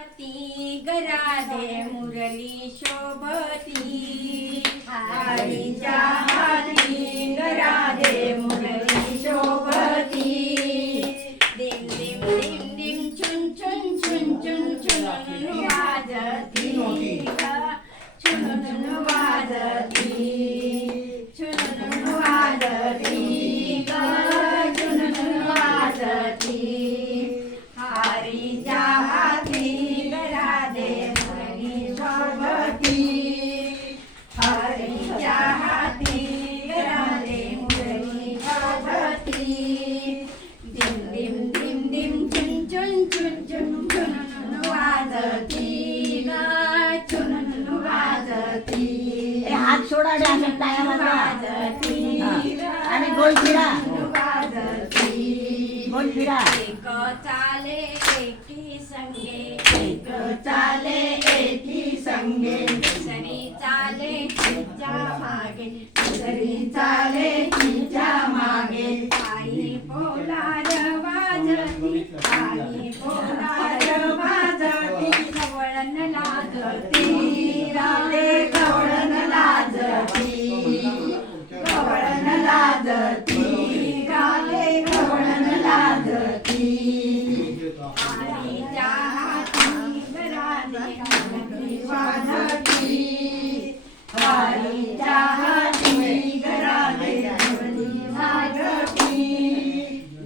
गराधे मुरली शोभती हरीच्या हाती गराधे मुरली शोभती दिम दिम दिम दिम चुन चुन चुन चुन चुन वाजती चुन वाजती चुन वाजती चुन वाजती हरीच्या हाती गराधे मुरली शोभती हरीच्या हाती गराधे मुरली शोभती दिम दिम दिम दिम चुन चुन चुन चुन चुन वाजती चुन वाजती हात सोडा आणि टाळ्या वाजवा आणि गोल फिरा गोल फिरा एक चाले एकी संगे एक चाले एकी संगे दुसरी चाले तिच्या मागे दुसरी चाले तिच्या मागे आई पोलार वाजती आई पोलार वाजती कवळण लाजती राधे कवळण लाजती कवळण लाजती राधे कवळण लाजती हरीच्या हाती गराधे मुरली वाजती हरीच्या हाती गराधे मुरली वाजती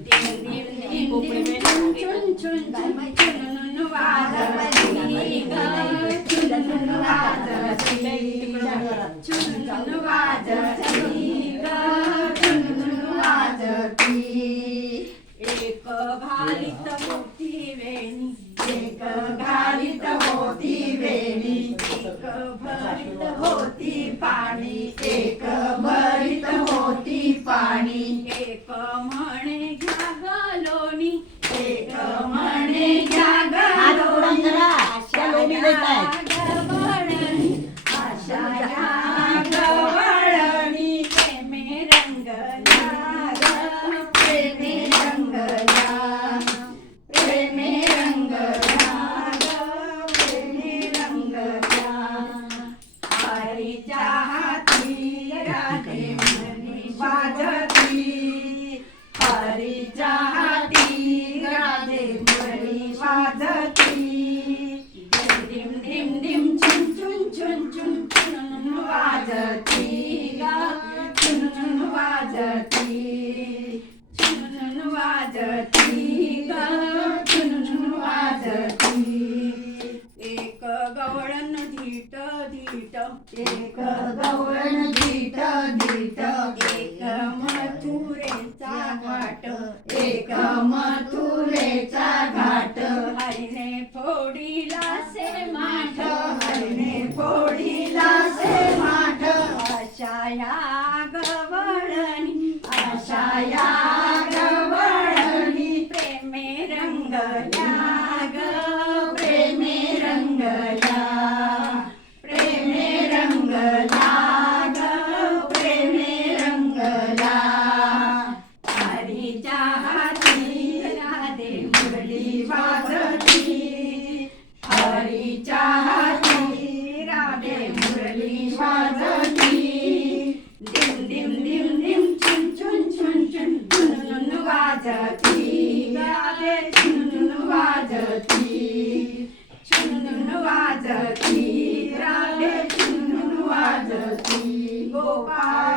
दिम दिम दिम दिम चुन चुन चुन चुन वाजती चुन वाजती चुन वाजती चुन वाजती एक भालित मोठी वेणी एक घालीत होती वेणी एक भरीत होती पाणी एक भरीत होती पाणी एक म्हणे घ्या गलोनी एक म्हणे घ्या गलोनी आशा गवळणी प्रेमे रंगला प्रेमे रंगला प्रेमे रंगला प्रेमे रंगला हरीच्या हाती राधे मुरली वाजती हरीच्या हाती राधे मुरली वाजती दिम दिम दिम चुन चुन चुन चुन चुन वाजती चुन वाजती चुन वाजती चुन वाजती एक गवळण धीट धीट एक गवळण धीट धीट एक मथुरेचा घाट एक मथुरेचा घाट हरिणे फोडीला से माठ हरिणे फोडीला से माठ अशा या गवळणी अशा या गवळणी प्रेमे रंगल्या ग प्रेमे रंगला प्रेमे रंगला ग प्रेमे रंगला हरीच्या हाती राधे मुरली वाजती हरीच्या हाती राधे मुरली वाजती दिम दिम दिम दिम चुन चुन चुन चुन चुन वाजती राधे चुन वाजती चुन वाजती राधे चुन वाजती गोपाळ